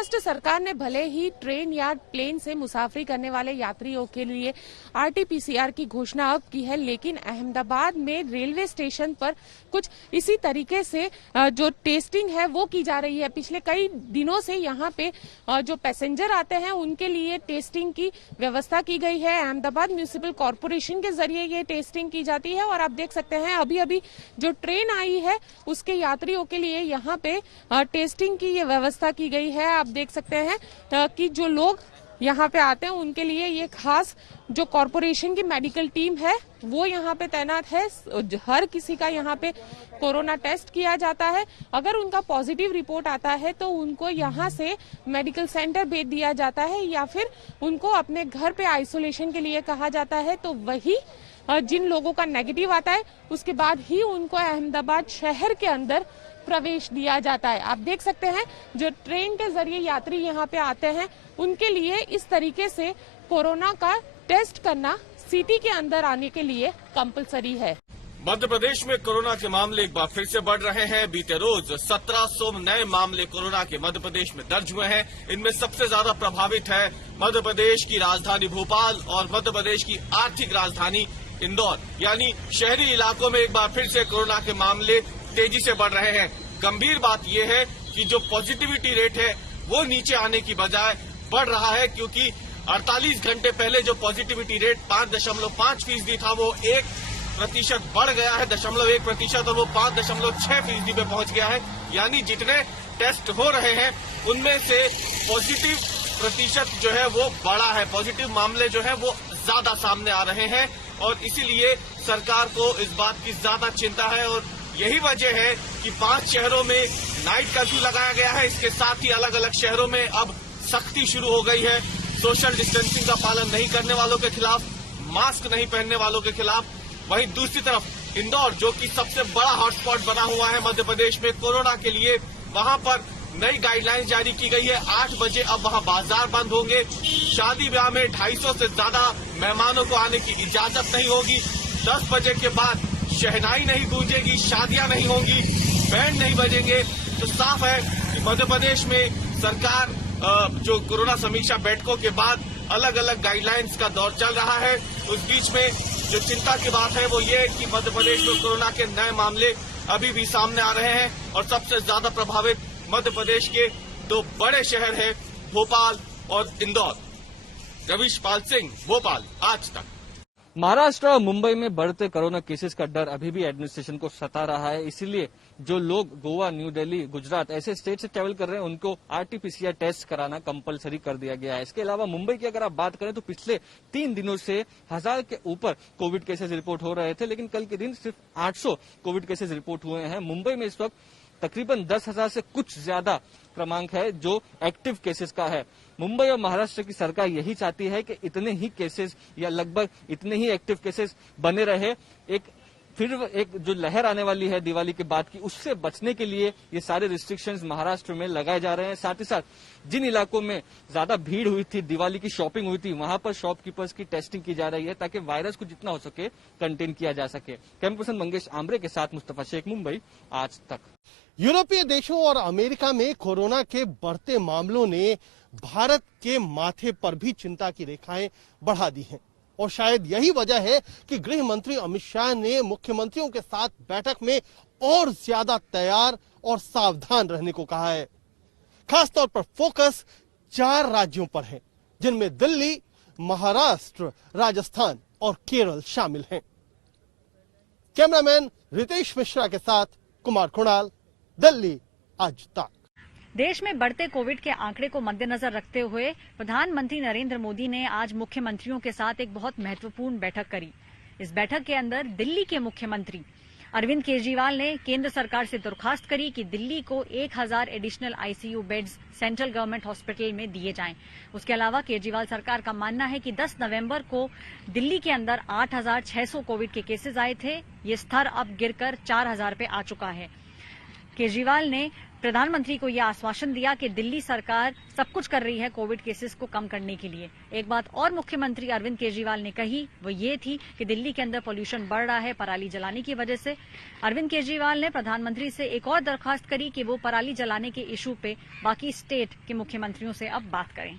महाराष्ट्र सरकार ने भले ही ट्रेन या प्लेन से मुसाफरी करने वाले यात्रियों के लिए आरटीपीसीआर की घोषणा अब की है, लेकिन अहमदाबाद में रेलवे स्टेशन पर कुछ इसी तरीके से जो टेस्टिंग है वो की जा रही है। पिछले कई दिनों से यहाँ पे जो पैसेंजर आते हैं उनके लिए टेस्टिंग की व्यवस्था की गई है। अहमदाबाद म्युनिसिपल कॉर्पोरेशन के जरिए ये टेस्टिंग की जाती है और आप देख सकते हैं अभी अभी जो ट्रेन आई है उसके यात्रियों के लिए यहाँ पे टेस्टिंग की ये व्यवस्था की गई है। आप देख सकते हैं कि जो लोग यहाँ पे आते हैं उनके लिए ये खास जो कॉरपोरेशन की मेडिकल टीम है वो यहाँ पे तैनात है। हर किसी का यहाँ पे कोरोना टेस्ट किया जाता है। अगर उनका पॉजिटिव रिपोर्ट आता है तो उनको यहाँ से मेडिकल सेंटर भेज दिया जाता है या फिर उनको अपने घर पे आइसोलेशन के लिए कहा जाता है। तो वही जिन लोगों का नेगेटिव आता है उसके बाद ही उनको अहमदाबाद शहर के अंदर प्रवेश दिया जाता है। आप देख सकते हैं जो ट्रेन के जरिए यात्री यहाँ पे आते हैं उनके लिए इस तरीके से कोरोना का टेस्ट करना सिटी के अंदर आने के लिए कंपलसरी है। मध्य प्रदेश में कोरोना के मामले एक बार फिर से बढ़ रहे हैं। बीते रोज 1700 नए मामले कोरोना के मध्य प्रदेश में दर्ज हुए हैं। इनमें सबसे ज्यादा प्रभावित है मध्य प्रदेश की राजधानी भोपाल और मध्य प्रदेश की आर्थिक राजधानी इंदौर, यानी शहरी इलाकों में एक बार फिर से कोरोना के मामले तेजी से बढ़ रहे हैं। गंभीर बात यह है कि जो पॉजिटिविटी रेट है वो नीचे आने की बजाय बढ़ रहा है, क्योंकि 48 घंटे पहले जो पॉजिटिविटी रेट 5.5% था वो 1% बढ़ गया है 0.1% और वो 5.6% पे पहुंच गया है। यानी जितने टेस्ट हो रहे हैं उनमें से पॉजिटिव प्रतिशत जो है वो बढ़ा है, पॉजिटिव मामले जो है वो ज्यादा सामने आ रहे हैं और इसीलिए सरकार को इस बात की ज्यादा चिंता है। और यही वजह है कि 5 शहरों में नाइट कर्फ्यू लगाया गया है। इसके साथ ही अलग अलग शहरों में अब सख्ती शुरू हो गई है। सोशल डिस्टेंसिंग का पालन नहीं करने वालों के खिलाफ, मास्क नहीं पहनने वालों के खिलाफ। वहीं दूसरी तरफ इंदौर जो कि सबसे बड़ा हॉटस्पॉट बना हुआ है मध्य प्रदेश में कोरोना के लिए, वहां पर नई गाइडलाइंस जारी की गई है। 8 बजे अब वहां बाजार बंद होंगे। शादी ब्याह में 250 से ज्यादा मेहमानों को आने की इजाजत नहीं होगी। 10 बजे के बाद शहनाई नहीं गूंजेगी, शादियां नहीं होंगी, बैंड नहीं बजेंगे। तो साफ है कि मध्य प्रदेश में सरकार जो कोरोना समीक्षा बैठकों के बाद अलग अलग गाइडलाइंस का दौर चल रहा है। उस बीच में जो चिंता की बात है वो ये कि मध्य प्रदेश में कोरोना के नए मामले अभी भी सामने आ रहे हैं और सबसे ज्यादा प्रभावित मध्य प्रदेश के 2 बड़े शहर हैं भोपाल और इंदौर। रवीश पाल सिंह, भोपाल, आज तक। महाराष्ट्र और मुंबई में बढ़ते कोरोना केसेस का डर अभी भी एडमिनिस्ट्रेशन को सता रहा है। इसीलिए जो लोग गोवा, न्यू दिल्ली, गुजरात ऐसे स्टेट से ट्रैवल कर रहे हैं उनको आरटीपीसीआर टेस्ट कराना कंपलसरी कर दिया गया है। इसके अलावा मुंबई की अगर आप बात करें तो पिछले 3 दिनों से 1000 के ऊपर कोविड केसेस रिपोर्ट हो रहे थे, लेकिन कल के दिन सिर्फ 800 कोविड केसेस रिपोर्ट हुए हैं। मुंबई में इस वक्त तकरीबन 10,000 से कुछ ज्यादा क्रमांक है जो एक्टिव केसेस का है। मुंबई और महाराष्ट्र की सरकार यही चाहती है कि इतने ही केसेस या लगभग इतने ही एक्टिव केसेस बने रहे। फिर एक जो लहर आने वाली है दिवाली के बाद की, उससे बचने के लिए ये सारे रिस्ट्रिक्शंस महाराष्ट्र में लगाए जा रहे हैं। साथ ही साथ जिन इलाकों में ज्यादा भीड़ हुई थी, दिवाली की शॉपिंग हुई थी, वहां पर शॉपकीपर्स की टेस्टिंग की जा रही है ताकि वायरस को जितना हो सके कंटेन किया जा सके। कैमरा पर्सन मंगेश आमरे के साथ मुस्तफा शेख, मुंबई, आज तक। यूरोपीय देशों और अमेरिका में कोरोना के बढ़ते मामलों ने भारत के माथे पर भी चिंता की रेखाएं बढ़ा दी हैं और शायद यही वजह है कि गृह मंत्री अमित शाह ने मुख्यमंत्रियों के साथ बैठक में और ज्यादा तैयार और सावधान रहने को कहा है। खासतौर पर फोकस 4 राज्यों पर है जिनमें दिल्ली, महाराष्ट्र, राजस्थान और केरल शामिल हैं। कैमरामैन रितेश मिश्रा के साथ कुमार कुणाल, दिल्ली, आज तक। देश में बढ़ते कोविड के आंकड़े को मद्देनजर रखते हुए प्रधानमंत्री नरेंद्र मोदी ने आज मुख्यमंत्रियों के साथ एक बहुत महत्वपूर्ण बैठक करी। इस बैठक के अंदर दिल्ली के मुख्यमंत्री अरविंद केजरीवाल ने केंद्र सरकार से दरखास्त करी कि दिल्ली को 1000 additional ICU beds central government hospital में दिए जाएं। उसके अलावा केजरीवाल सरकार का मानना है कि 10 नवंबर को दिल्ली के अंदर 8600 कोविड के केसेस आए थे। ये स्तर अब गिरकर 4000 पे आ चुका है। केजरीवाल ने प्रधानमंत्री को यह आश्वासन दिया कि दिल्ली सरकार सब कुछ कर रही है कोविड केसेस को कम करने के लिए। एक बात और मुख्यमंत्री अरविंद केजरीवाल ने कही, वो ये थी कि दिल्ली के अंदर पोल्यूशन बढ़ रहा है पराली जलाने की वजह से। अरविंद केजरीवाल ने प्रधानमंत्री से एक और दरखास्त करी कि वो पराली जलाने के इशू पे बाकी स्टेट के मुख्यमंत्रियों से अब बात करें।